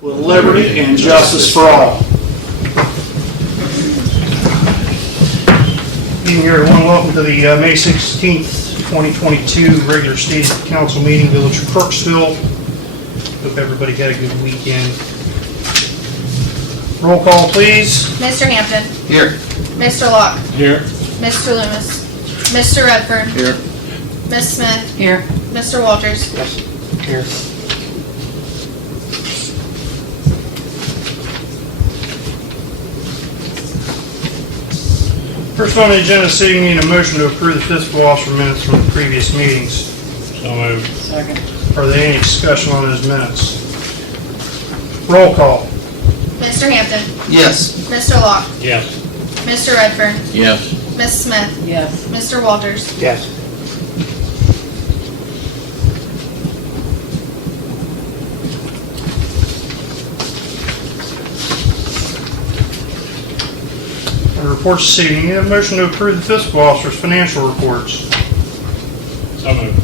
with liberty and justice for all. Evening, everyone. Welcome to the May 16th, 2022 regular state council meeting, Village of Crooksville. Hope everybody had a good weekend. Roll call, please. Mr. Hampton. Here. Mr. Locke. Here. Mr. Loomis. Mr. Redfern. Here. Ms. Smith. Here. Mr. Walters. Yes. Here. First on the agenda, sitting need a motion to approve the fiscal officer minutes from the previous meetings. So moved. Second. Are there any discussion on those minutes? Roll call. Mr. Hampton. Yes. Mr. Locke. Yes. Mr. Redfern. Yes. Ms. Smith. Yes. Mr. Walters. Yes. Reports this evening. Need a motion to approve the fiscal officer's financial reports. So moved.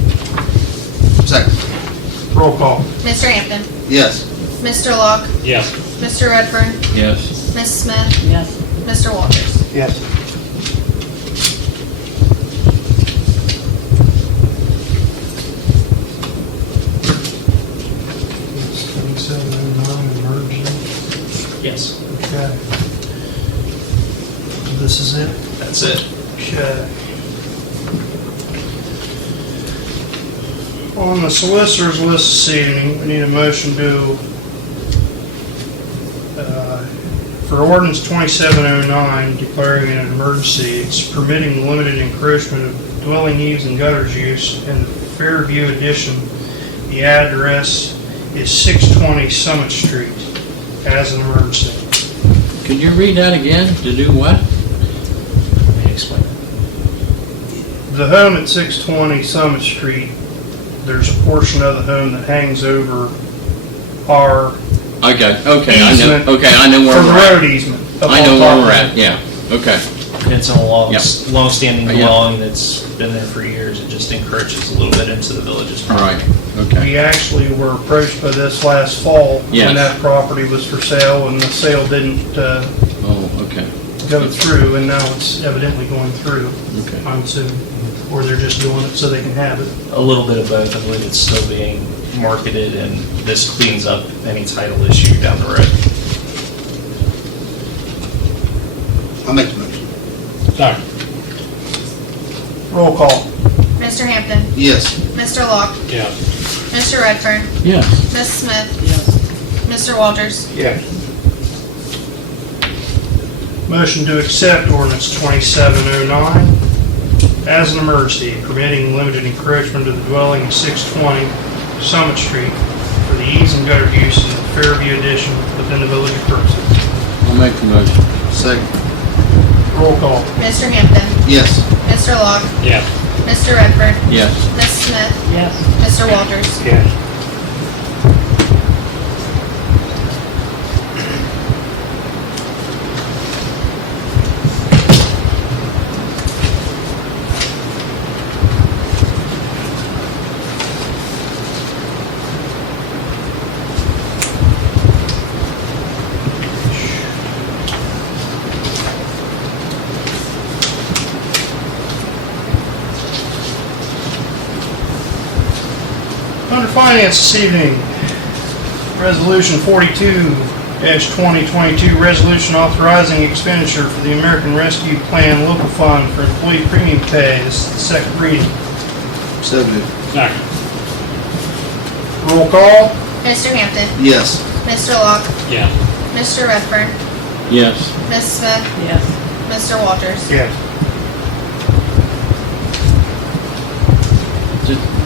Second. Roll call. Mr. Hampton. Yes. Mr. Locke. Yes. Mr. Redfern. Yes. Ms. Smith. Yes. Mr. Walters. Yes. Yes. Okay. This is it? That's it. Okay. On the solicitor's list this evening, we need a motion to, for ordinance 2709, declaring an emergency. It's permitting limited encroachment of dwelling eaves and gutters use in the Fairview addition. The address is 620 Summit Street as an emergency. Could you read that again? To do what? Explain. The home at 620 Summit Street, there's a portion of the home that hangs over our Okay, I know. Easement. Okay, I know where from the we're road at. easement. I know where we're at. Yeah. Okay. It's a Yep. long-standing Yeah. dwelling that's been there for years. It just encroaches a little bit into the village's All property. right. Okay. We actually were approached by this last fall Yes. when that property was for sale, and the sale didn't Oh, okay. go through, and now it's evidently going through, Okay. I'm assuming. Or they're just doing it so they can have it. A little bit of both. I believe it's still being marketed, and this cleans up any title issue down the road. I'll make the motion. Sorry. Roll call. Mr. Hampton. Yes. Mr. Locke. Yes. Mr. Redfern. Yes. Ms. Smith. Yes. Mr. Walters. Yes. Motion to accept ordinance 2709 as an emergency, permitting limited encroachment of the dwelling at 620 Summit Street for the eaves and gutter use in the Fairview addition within the village of Crooksville. I'll make the motion. Second. Roll call. Mr. Hampton. Yes. Mr. Locke. Yes. Mr. Redfern. Yes. Ms. Smith. Yes. Mr. Walters. Yes. Under Finance this evening, Resolution 42-2022, resolution authorizing expenditure for the American Rescue Plan Local Fund for employee premium pay. This is the second reading. So moved. Second. Roll call. Mr. Hampton. Yes. Mr. Locke. Yes. Mr. Redfern. Yes. Ms. Smith. Yes. Mr. Walters. Yes.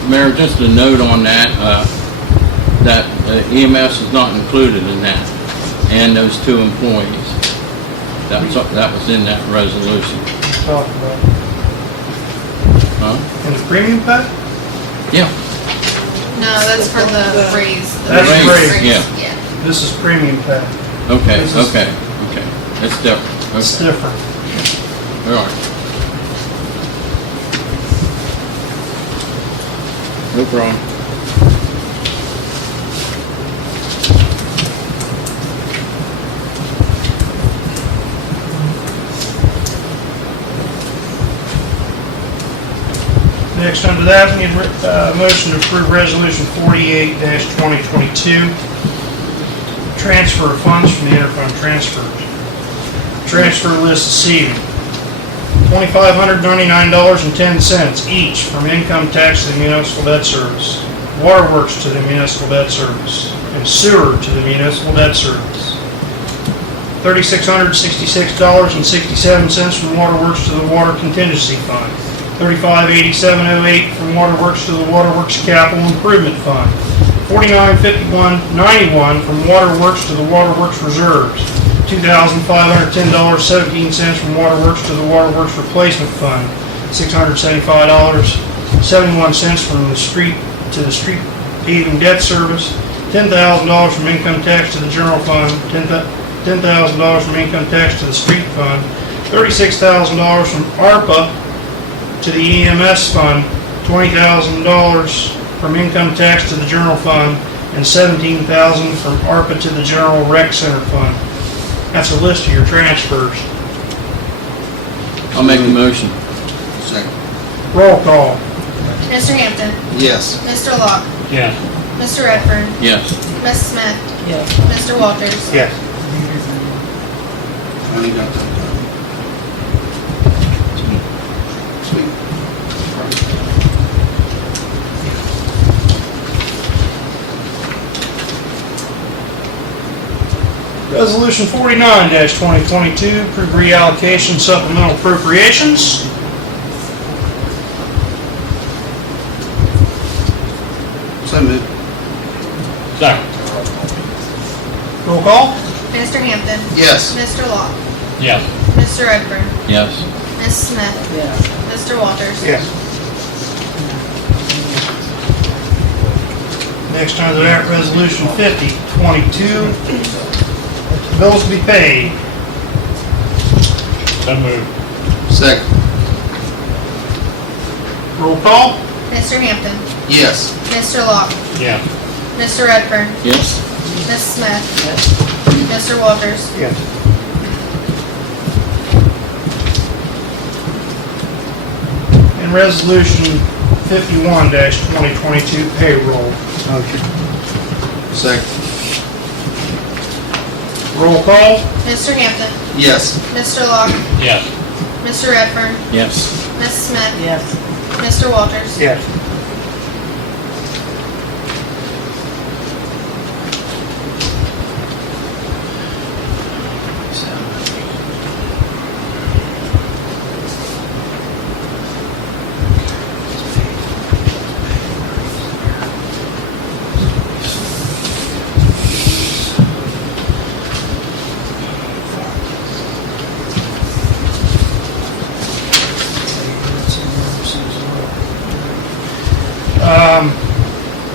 Mayor, just a note on that, that EMS is not included in that, and those two employees. That was in that resolution. Talk about Huh? in the premium pay. Yeah. No, that's for the raise. That's the raise, yeah. Yeah. This is premium pay. Okay, This is- okay. That's different. It's Okay. different. All right. No problem. Next under that, we need a motion to approve resolution 48-2022. Transfer of funds from the interfund transfers. Transfer list this evening. $2,599.10 each from income tax to the municipal debt service, waterworks to the municipal debt service, and sewer to the municipal debt service. $3,666.67 from waterworks to the water contingency fund. $35,8708 from waterworks to the waterworks capital improvement fund. $49,5191 from waterworks to the waterworks reserves. $2,510.17 from waterworks to the waterworks replacement fund. $675.71 from the street to the street paving debt service. $10,000 from income tax to the general fund. $10,000 from income tax to the street fund. $36,000 from ARPA to the EMS fund. $20,000 from income tax to the general fund, and $17,000 from ARPA to the general rec center fund. That's a list of your transfers. I'll make the motion. Second. Roll call. Mr. Hampton. Yes. Mr. Locke. Yes. Mr. Redfern. Yes. Ms. Smith. Yes. Mr. Walters. Yes. Only got that done. Sweet. Resolution 49-2022, approve reallocation supplemental appropriations. So moved. Second. Roll call. Mr. Hampton. Yes. Mr. Locke. Yes. Mr. Redfern. Yes. Ms. Smith. Yes. Mr. Walters. Yes. Next under that, resolution 50-22, bills to be paid. So moved. Second. Roll call. Mr. Hampton. Yes. Mr. Locke. Yes. Mr. Redfern. Yes. Ms. Smith. Yes. Mr. Walters. Yes. And resolution 51-2022, payroll. Motion. Second. Roll call. Mr. Hampton. Yes. Mr. Locke. Yes. Mr. Redfern. Yes. Ms. Smith. Yes. Mr. Walters. Yes.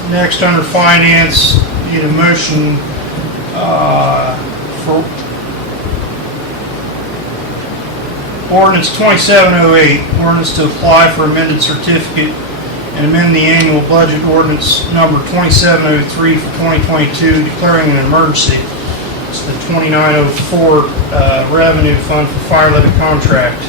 Next, under finance, need a motion for ordinance 2708, ordinance to apply for amended certificate and amend the annual budget ordinance number 2703 for 2022, declaring an emergency. It's the 2904 revenue fund for fire levy contract.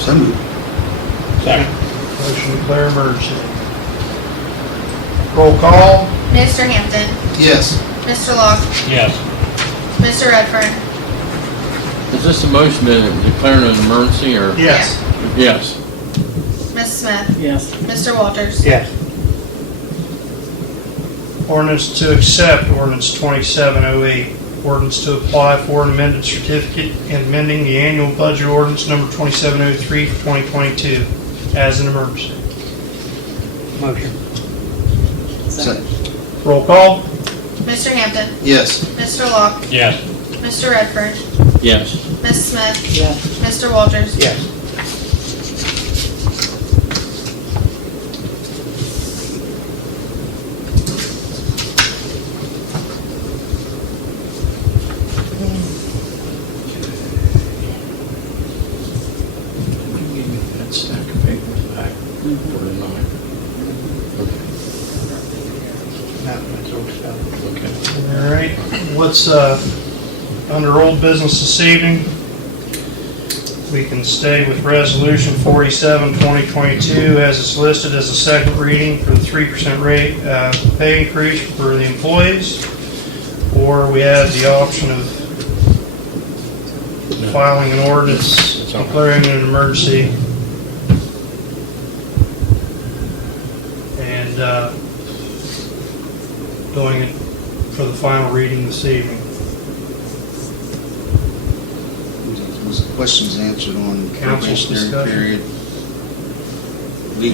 So moved. Second. Motion to declare emergency. Roll call. Mr. Hampton. Yes. Mr. Locke. Yes. Mr. Redfern. Is this a motion to declare an emergency or? Yes. Yes. Ms. Smith. Yes. Mr. Walters. Yes. Ordinance to accept ordinance 2708. Ordinance to apply for an amended certificate and amending the annual budget ordinance number 2703 for 2022 as an emergency. Motion. Second. Roll call. Mr. Hampton. Yes. Mr. Locke. Yes. Mr. Redfern. Yes. Ms. Smith. Yes. Mr. Walters. Yes. Give me that stack of papers back for tonight. Okay. Okay. All right. What's Under old business this evening, we can stay with Resolution 47, 2022, as it's listed as a second reading for the 3% rate pay increase for the employees, or we have the option of filing an ordinance declaring an emergency and doing it for the final reading this evening. Was the questions answered on Council's probationary discussion. period? We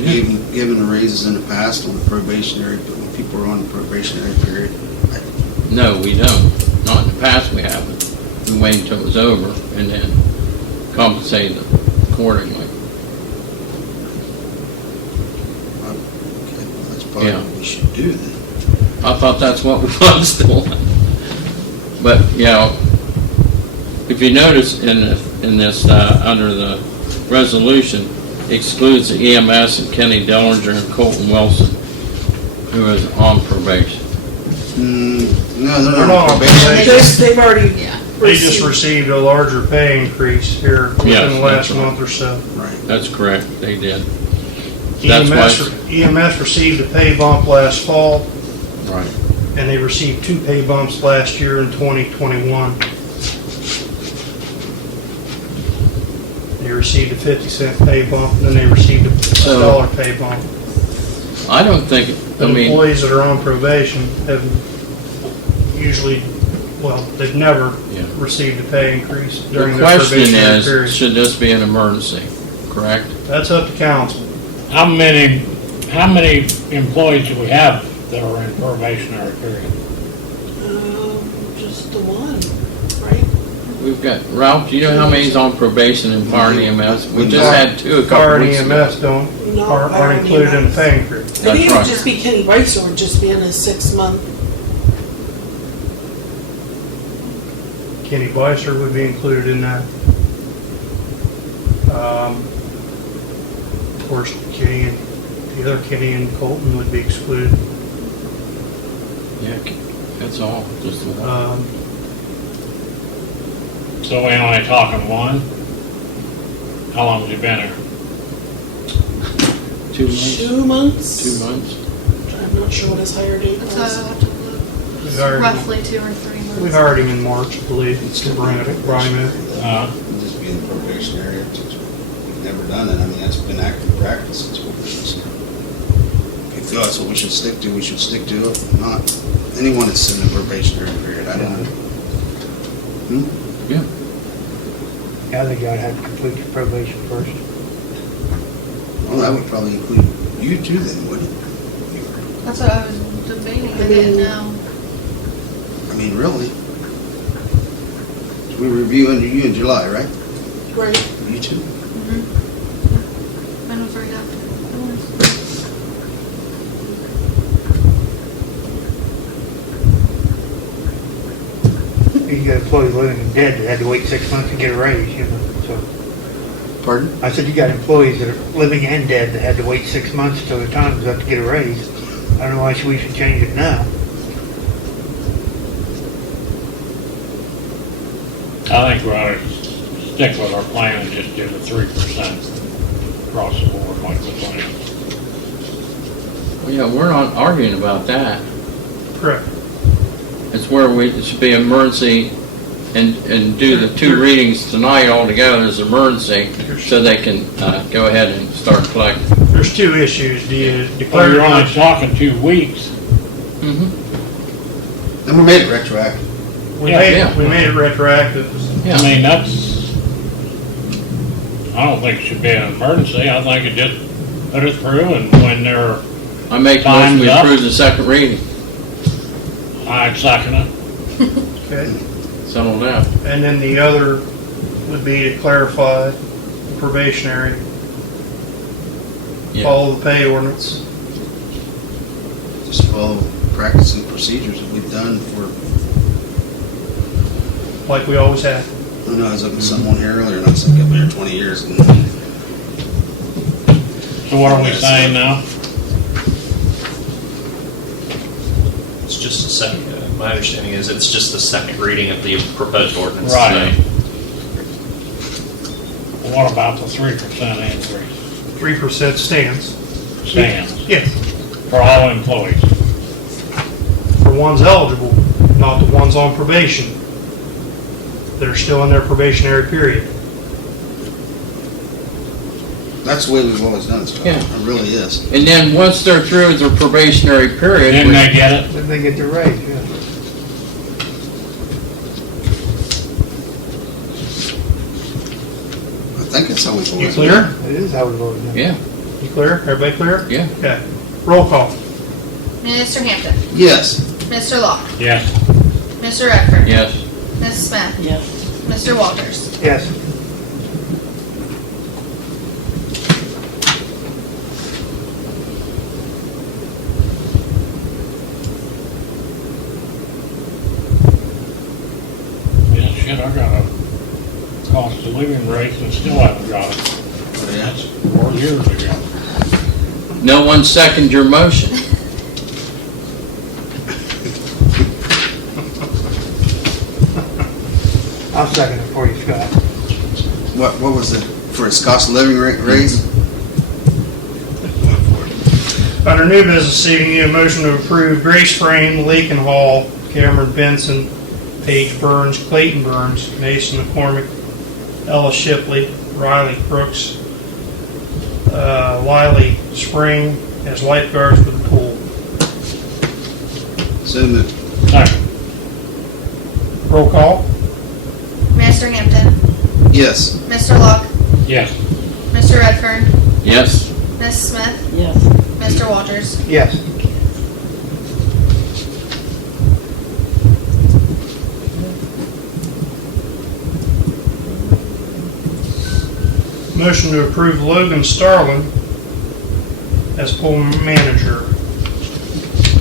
given the raises in the past on the probationary, but when people are on the probationary period, No, we don't. Not in the past, we haven't. We wait until it was over and then compensate them accordingly. okay, well, that's probably Yeah. what we should do then. I thought that's what we was doing. But, you know, if you notice in this, under the resolution, excludes the EMS and Kenny Dellinger and Colton Wilson, who is on probation. No, they're They're not not on on probation. They've already Yeah. They just received. received a larger pay increase here within Yes, the last that's right. month or so. Right. That's correct, they did. That's EMS received a pay bump last fall, Right. and they received 2 pay bumps last year in 2021. They received a 50-cent pay bump, and then they received a So- $1 pay bump. I don't think, The I mean, employees that are on probation have usually, well, they've never Yeah. received a pay increase the during their question probationary is, period. should this be an emergency, correct? That's up to council. How many employees do we have that are in probationary period? Just the one, right? We've got, Ralph, do you know how many's on probation in fire and EMS? We just had 2 a Fire couple and weeks ago. EMS No, aren't fire and included in the EMS. pay increase. I think That's it would right. just be Kenny Weiser would just be in a 6-month. Kenny Beiser would be included in that. Of course, the other Kenny and Colton would be excluded. Yeah, that's all, just the one. So we only talking one? How long has he been here? 2 months? 2 months? 2 months? I'm not sure what his hire date That's was. how I have to look. We've hired him- Roughly 2 or 3 months. We hired him in March, I believe. It's Brian. Just be in probationary, we've never done it, I mean, that's been active practice since we were. If you feel that's what we should stick to, we should stick to it, not anyone that's in the probationary period, I don't know. Yeah. I think I'd have to complete your probation first. Well, that would probably include you too then, wouldn't it? That's what I was debating. I didn't know. I mean, really? We review under you in July, right? Right. You too? I know right after. You got employees living and dead that had to wait 6 months to get a raise, you know, so. Pardon? I said you got employees that are living and dead that had to wait 6 months till their time was up to get a raise. I don't know why we should change it now. I think we ought to stick with our plan and just do the 3% across the board like the plan. Well, yeah, we're not arguing about that. Correct. It's where it should be emergency and do the 2 readings tonight altogether as emergency so they can go ahead and start collecting. There's 2 issues. Do you Well, declare you're only it? talking 2 weeks. Mm-hmm. Then we made it retroactive. We Yeah. made it retroactive. I mean, I don't think it should be an emergency. I think it just put it through and when they're, I make a motion we Time's up. approve the second reading. I'd second it. Okay. Settle down. And then the other would be to clarify probationary, Yeah. follow the pay ordinance. Just follow practice and procedures that we've done for, Like we always have. I know I was looking at someone here earlier, and I said, I've been here 20 years, and So what are we saying now? It's just a second, my understanding is it's just the second reading of the proposed ordinance Right. today. What about the 3% increase? 3% stands. Stands Yes. for all employees? For ones eligible, not the ones on probation that are still in their probationary period. That's the way we've always done it, Scott. Yeah. It really is. And then once they're through their probationary period, Didn't they get it? Then they get the raise, yeah. I think that's how we've You always clear? done it. It is how we've always done it. yeah, You clear? Everybody clear? yeah. Okay. Roll call. Mr. Hampton, Yes. Mr. Locke, Yes. Mr. Redford, Yes. Ms. Smith, Yes. Mr. Walters. Yes. Yeah, shit, I got a cost of living raise and still haven't got it. Yeah. That's 4 years ago. No one second your motion. I'll second it for you, Scott. What was it, for its cost of living raise? Under new business, seeking need a motion to approve Grace Frame, Lakin Hall, Cameron Benson, Paige Burns, Clayton Burns, Mason McCormick, Ella Shipley, Riley Crooks, Wiley Spring as lifeguards for the pool. So moved. Second. Roll call. Mr. Hampton, Yes. Mr. Locke, Yes. Mr. Redford, Yes. Ms. Smith, Yes. Mr. Walters. Yes. Motion to approve Logan Starlin as pool manager.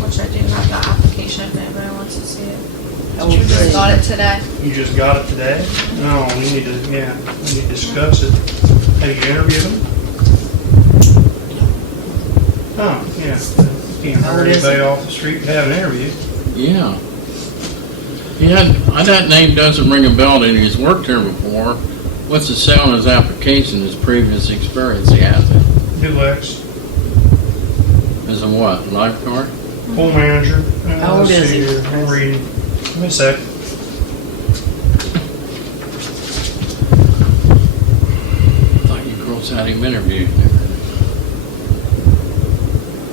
Which I do have the application if anybody wants to see it. Oh, We just great. got it today. You just got it today? No, we need to, yeah, we need to discuss it. Have you interviewed him? Oh, yeah. Can't hire anybody off the street to have an interview. Yeah. That name doesn't ring a bell to any. He's worked here before. What's it say on his application, his previous experience he has? Dulex, As a what, lifeguard? pool manager. How old Let's is see he? here. I'm reading. Give me a sec. Thought you girls had him interviewed.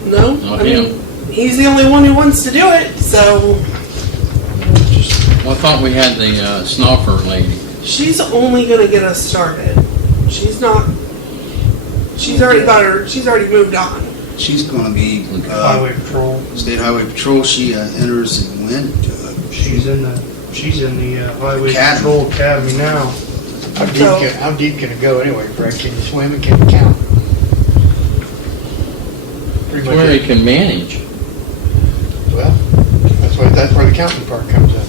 No, Not I mean, him. he's the only one who wants to do it, so Well, I thought we had the snuffer lady. she's only gonna get us started. She's not, she's already moved on. She's gonna be, Highway Patrol. State Highway Patrol. She enters in when? She's in the Highway Academy. Patrol Academy now. How deep can it go anyway, Fred? Can you swim and can you count? Pretty much Where he it. can manage. Well, that's where the counting part comes in.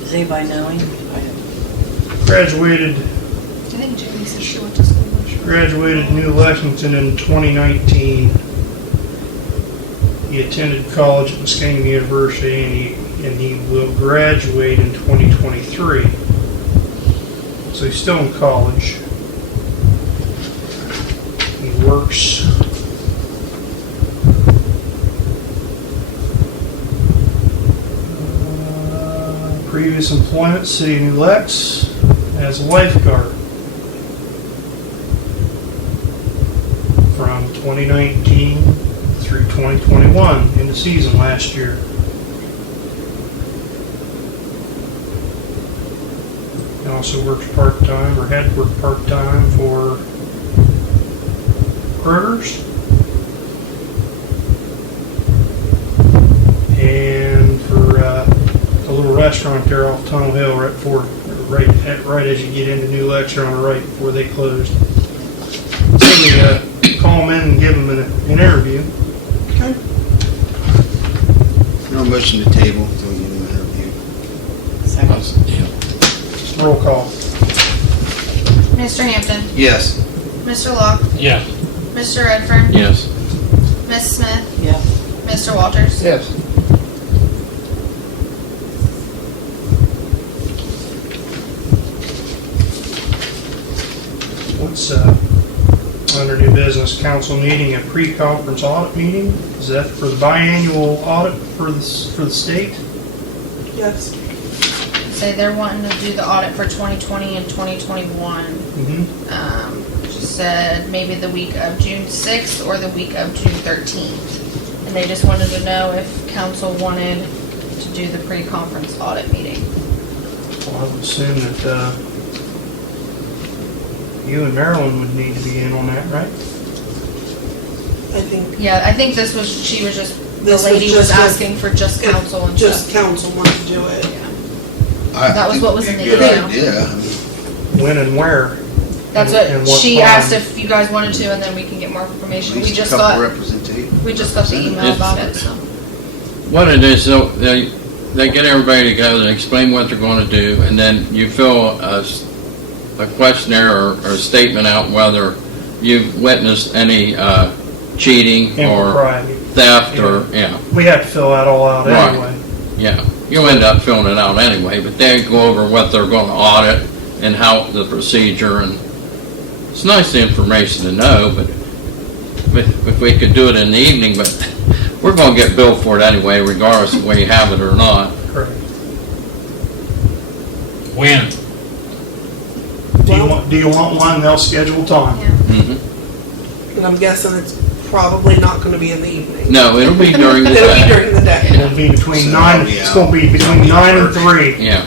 Does anybody know him? Graduated I think Jamie said she went to school. Graduated New Lexington in 2019. He attended college at Muskingum University, and he will graduate in 2023. So he's still in college. He works previous employment, City of New Lex, as a lifeguard. From 2019 through 2021 in the season last year. He also works part-time, or had worked part-time for Critters. And for a little restaurant there off Tunnel Hill right as you get into New Lex, or on the right before they closed. So we call him in and give him an interview. Okay. No motion to table until we get an interview. Yeah. Roll call. Mr. Hampton, Yes. Mr. Locke, Yes. Mr. Redfern, Yes. Ms. Smith, Yes. Mr. Walters. Yes. What's, under new business, council meeting, a pre-conference audit meeting? Is that for the biannual audit for the state? Yes. Say they're wanting to do the audit for 2020 and 2021. Mm-hmm. She said maybe the week of June 6th or the week of June 13th. And they just wanted to know if council wanted to do the pre-conference audit meeting. Well, I would assume that, you and Marilyn would need to be in on that, right? I think Yeah, I think this was, she was just, the This was lady was just a- asking for just council and just stuff. council wanted to do it. That was what was in the Good email. idea. When and where? That's And what, she time? asked if you guys wanted to, and then we can get more At information. We least a just couple got, representative. we just got the email about it, so. What it is, so they get everybody together and explain what they're gonna do, and then you fill a questionnaire or a statement out whether you've witnessed any cheating or Impropriety. theft or, yeah, We have to fill that all out Right. anyway. yeah. You'll end up filling it out anyway, but they go over what they're gonna audit and how the procedure, and it's nice information to know, but if we could do it in the evening, but we're gonna get billed for it anyway, regardless of whether you have it or not. Correct. When? Do you want one? They'll schedule time. Yeah. Mhm. And I'm guessing it's probably not gonna be in the evening. No, it'll be during the It'll be day. during the day. It'll be between So nine, I'll be it's out. gonna be between 9 and 3. Yeah.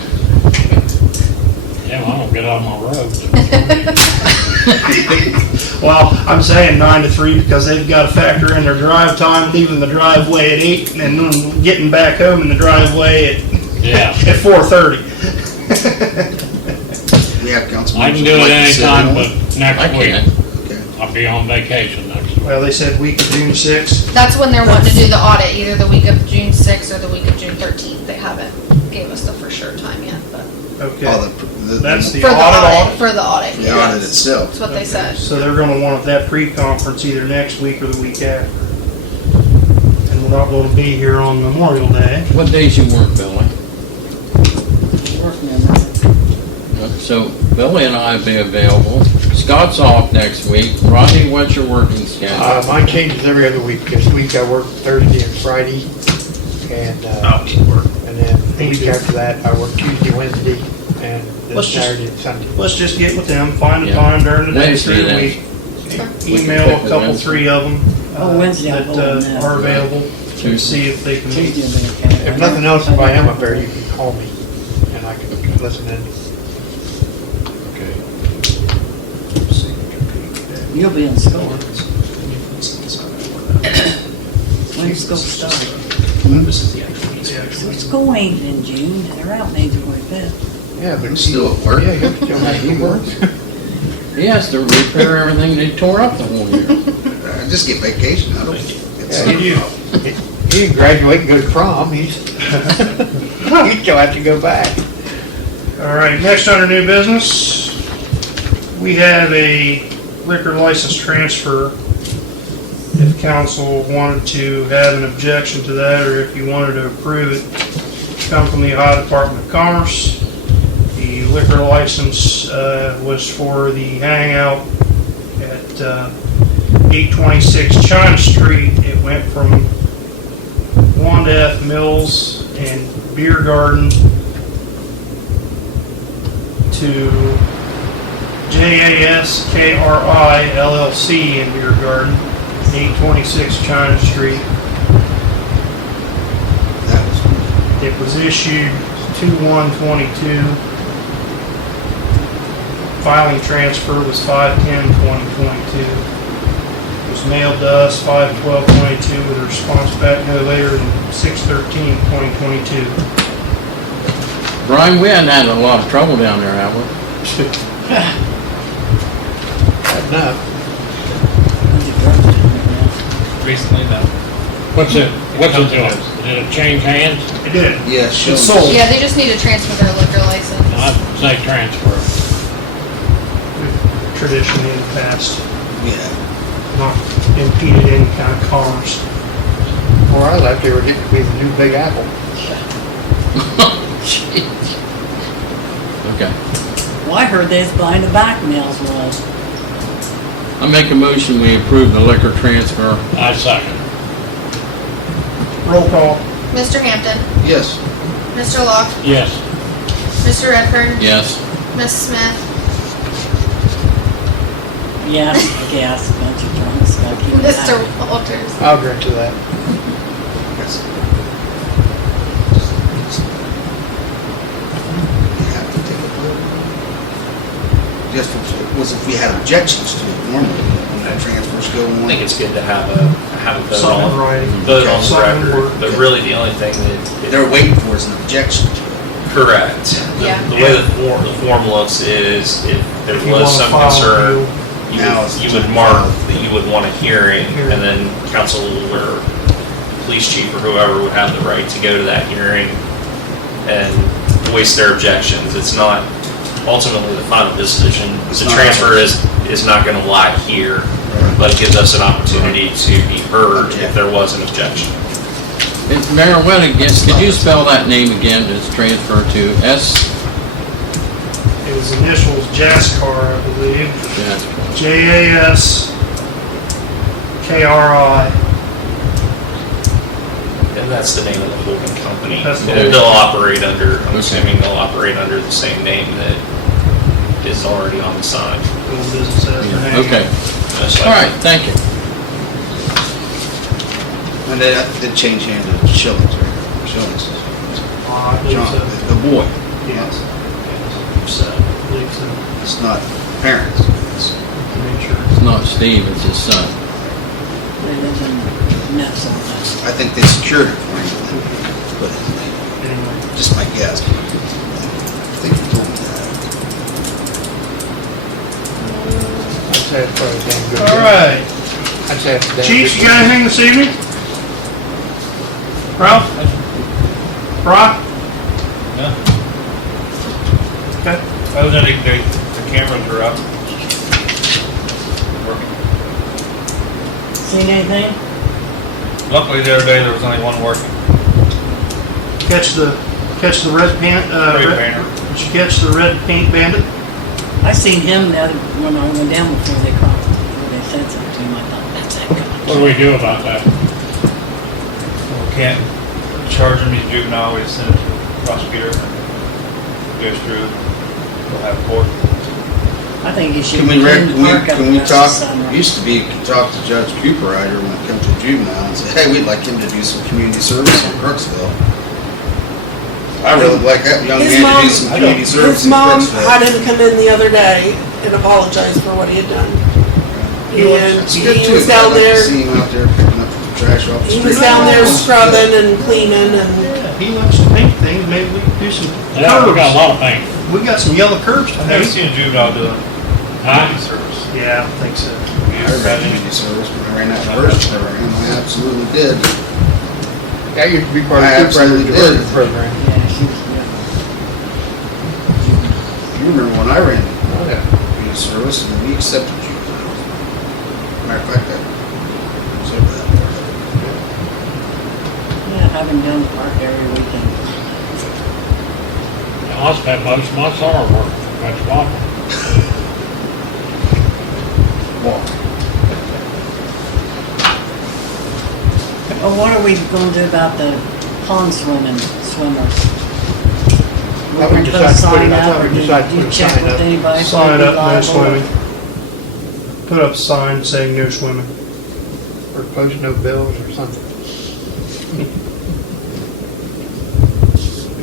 Yeah, well, I don't get on my road. Well, I'm saying 9 to 3 because they've got to factor in their drive time, leaving the driveway at 8 and then getting back home in the driveway Yeah. at 4:30. We have council. I can members do that it like to sit anytime in. but I next can. week. Okay. I'll be on vacation next week. Well, they said week of June 6th. That's when they're wanting to do the audit, either the week of June 6th or the week of June 13th. They haven't gave us the for sure time yet, but. Okay. Oh, That's the For the audit. audit, for the audit, The audit yes. itself. That's what they said. So they're gonna want that pre-conference either next week or the week after. And we're not gonna be here on Memorial Day. What days you work, Billy? Work memory. So Billy and I will be available. Scott's off next week. Rodney, what's your working schedule? Mine changes every other week. This week I work Thursday and Friday, and, and then the week after that, I work Tuesday, Wednesday, and then Let's just- Saturday and Sunday. Let's just get with them, find a Yeah. time during the day Wednesday through the then. week. We can Email pick a with couple, Wednesday. 3 of them. Oh, Wednesday I'll That go on that. are available Tuesday. to see if they can meet. Tuesday will be okay. If nothing else, if I am up there, you can call me, and I can listen in. You'll be in school. When's school start? School ain't in June, they're out May 25th. Yeah, but I'm still at work. Yeah, you still have to work. He has to repair everything they tore up the whole year. I just get vacation. I don't. Yeah, he didn't graduate and go to prom, he'd still have to go back. All right, next under new business, we have a liquor license transfer. If council wanted to have an objection to that, or if you wanted to approve it, come from the Ohio Department of Commerce. The liquor license was for the hangout at 826 China Street. It went from Wanda F. Mills and Beer Garden to JASKRI LLC in Beer Garden, 826 China Street. That was. It was issued 2/1/22. Filing transfer was 5/10/2022. It was mailed to us 5/12/22 with a response back no later than 6/13/2022. Brian, we hadn't had a lot of trouble down there, have we? Enough. Recently, no. What's it doing? Did it change hands? It did. Yeah, It's sold. Yeah, they just need to transfer their liquor license. I'd say transfer. Traditionally in the past, Yeah. not impeded any kind of commerce. Where I left, they were getting to be the new Big Apple. Jeez. Okay. Well, I heard they was buying the back mills was. I make a motion, we approve the liquor transfer. I second. Roll call. Mr. Hampton, Yes. Mr. Locke, Yes. Mr. Redfern, Yes. Miss Smith, Yes, gas, bunch of drunks, gotta keep it Mr. back. Walters. I'll agree to that. Yes. You have to take a vote. Just was if we had objections to it normally, when that transfers go I on. think it's good to have a vote Something on, right. vote on the Something record, work. but really the only thing that. They're waiting for is an objection to it. Correct. Yeah. The way the form looks is if there If you was wanna some file, concern, Now it's you would time mark to file. that you would want a hearing, and then council or police chief or whoever would have the right to go to that hearing and voice their objections. It's not ultimately the final decision. It's The not transfer ours. is not gonna lie here, Right. but it gives us an opportunity to be heard if there was an objection. It's Marijuana, could you spell that name again, just transfer to S? His initials Jaskar, I believe. Yes. Jaskri. And that's the name of the holding company. That's the And holding- they'll operate under, I'm Okay. assuming they'll operate under the same name that is already on the sign. Doing business as their name. Okay, Just all like- right, thank you. And they did change hand to Shillings, right? Shillings. I believe John, so. the boy. Yes. So, I believe so. It's not parents. It's I'm sure. It's not Steve, it's his son. They live in nuts on that. I think they secured it for him. But Anyway. just my guess. I think you told me that. I'd say it's probably a damn good. All right. I'd say it's a damn Chiefs, good you got anything this evening? Ralph? Brock? No. Okay. Other than the cameras are up. Working. Seen anything? Luckily, the other day, there was only one working. Catch the red paint, Spray painter. did you catch the red paint bandit? I seen him the other, when I went down before they caught, before they said something to him, I thought, that's that guy. What do we do about that? We can't charge him, he's juvenile, we send it to the prosecutor. Goes through, we'll have court. I think you should. Can we, clean the park up can we past talk, the sunrise. used to be, you could talk to Judge Cooperrider when it comes to juvenile and say, hey, we'd like him to do some community service in Crooksville. I really like that young His man to mom- do some community service His in mom Crooksville. had him come in the other day and apologize for what he had done. And It's good he too. was down I'd like to there, see him out there picking up the trash off the he street. was down there scrubbing and cleaning and Yeah, he likes to paint things, maybe we can do some Yeah, we got a curbs. lot of paint. We got some yellow curbs to I've never paint. seen a juvenile doing Huh? community service. Yeah, I think so. I ran community service when I ran that first program. I absolutely did. That used to be part I of the absolutely diversion did. program. Yeah, she was, yeah. You remember when I ran Oh, yeah. community service and we accepted juveniles. Matter of fact, I said that. Yeah, I've been down the park every weekend. I spent most of my summer working for French Waffle. Well, what are we gonna do about the pond swimmers? Thought We're we gonna put a decided to put it- sign I up, thought or we do decided to you put a check sign with up. anybody? Sign Be up, no liable? swimming. Put up a sign saying no swimming. Or post no bills or something.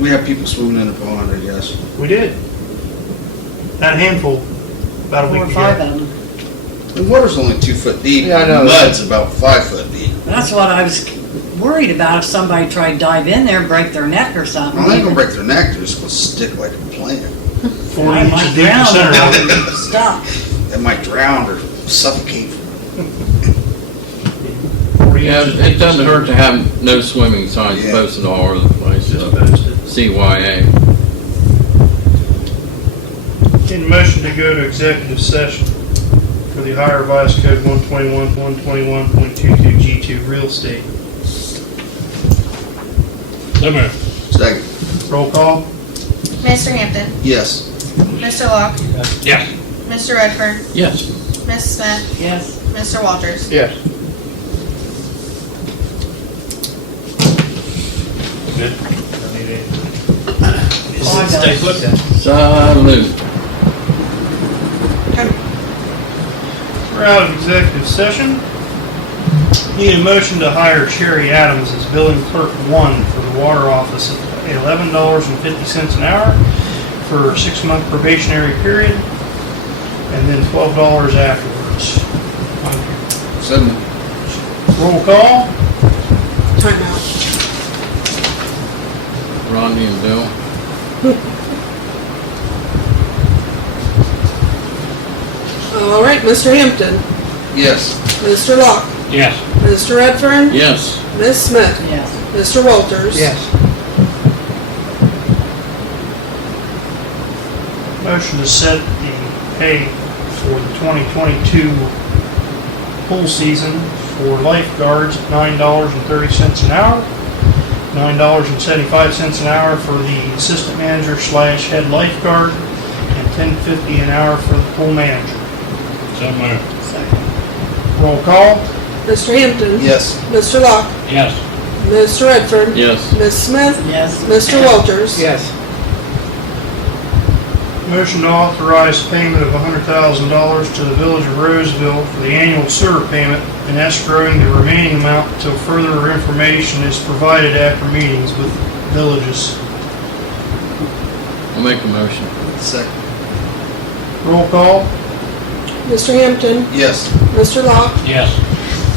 We have people swimming in the pond, I guess. We did. That handful, about a 4 or week 5 ago. of them. The water's only 2 foot deep. Yeah, I know. The mud's about 5 foot deep. That's what I was worried about, if somebody tried to dive in there and break their neck or something. Well, they ain't gonna break their neck, they're just gonna stick like a plant. 40 I inches might deep in drown center. and stop. They might drown or suffocate. 40 Yeah, inches it deep doesn't in hurt to have no swimming signs Yeah. posted all over the place, center. so Just posted. CYA. Need a motion to go to executive session. for the Ohio Revised Code 121.22G2 real estate. So moved. Second. Roll call? Mr. Hampton, Yes. Mr. Locke, Yes. Mr. Redfern, Yes. Ms. Smith, Yes. Mr. Walters. Yes. Good? Don't need any. Stay put then. Salute. We're out of executive session. Need a motion to hire Sherry Adams as billing clerk 1 for the water office at $11.50 an hour for a 6-month probationary period, and then $12 afterwards. So moved. Roll call? Time out. Rodney and Bill. All right, Mr. Hampton, Yes. Mr. Locke, Yes. Mr. Redfern, Yes. Ms. Smith, Yes. Mr. Walters. Yes. Motion to set the pay for the 2022 pool season for lifeguards at $9.30 an hour, $9.75 an hour for the assistant manager / head lifeguard, and $10.50 an hour for the pool manager. So moved. Roll call? Mr. Hampton, Yes. Mr. Locke, Yes. Mr. Redfern, Yes. Ms. Smith, Yes. Mr. Walters. Yes. Motion to authorize payment of $100,000 to the Village of Roseville for the annual sewer payment and escrowing the remaining amount until further information is provided after meetings with villages. I'll make a motion. Second. Roll call? Mr. Hampton, Yes. Mr. Locke, Yes.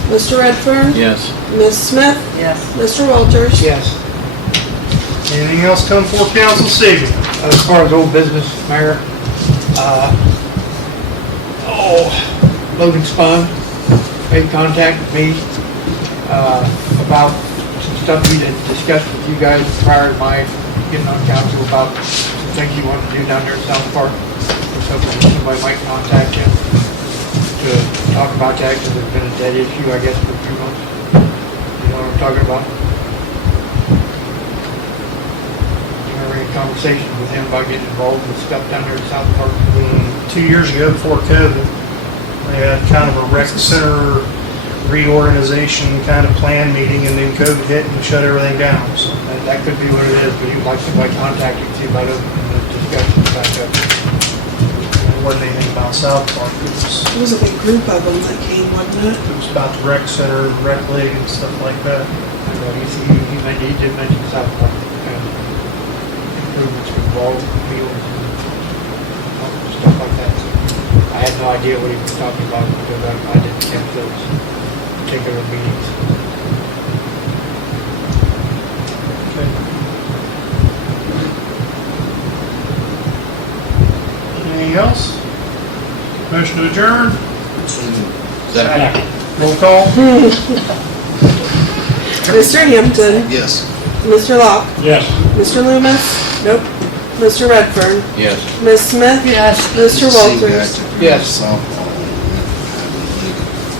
Mr. Redfern, Yes. Ms. Smith, Yes. Mr. Walters. Yes. Anything else come before council this evening? As far as old business, Mayor, Logan Spahn made contact with me, about some stuff he had discussed with you guys prior to my getting on council about some things he wanted to do down there in South Park. So somebody might contact him to talk about that, because it's been a dead issue, I guess, for a few months. You know what I'm talking about? Any conversation with him about getting involved with stuff down there in South Park? 2 years ago, before COVID, they had kind of a rec center reorganization kind of plan meeting, and then COVID hit and shut everything down, so. That could be what it is, but you'd like somebody contacting you about it, the discussion back up. It wasn't anything about South Park, it It was a big group of them that came, wasn't it? was about the rec center, rec league and stuff like that. He did mention South Park, and improvements with ball fields and stuff like that. I had no idea what he was talking about, because I didn't catch those particular meetings. Anything else? Motion to adjourn? Second. Roll call? Mr. Hampton, Yes. Mr. Locke, Yes. Mr. Loomis, nope, Mr. Redfern, Yes. Ms. Smith, Yes. Mr. Same guy Walters. took Yes. softball.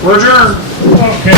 We're adjourned. Okay.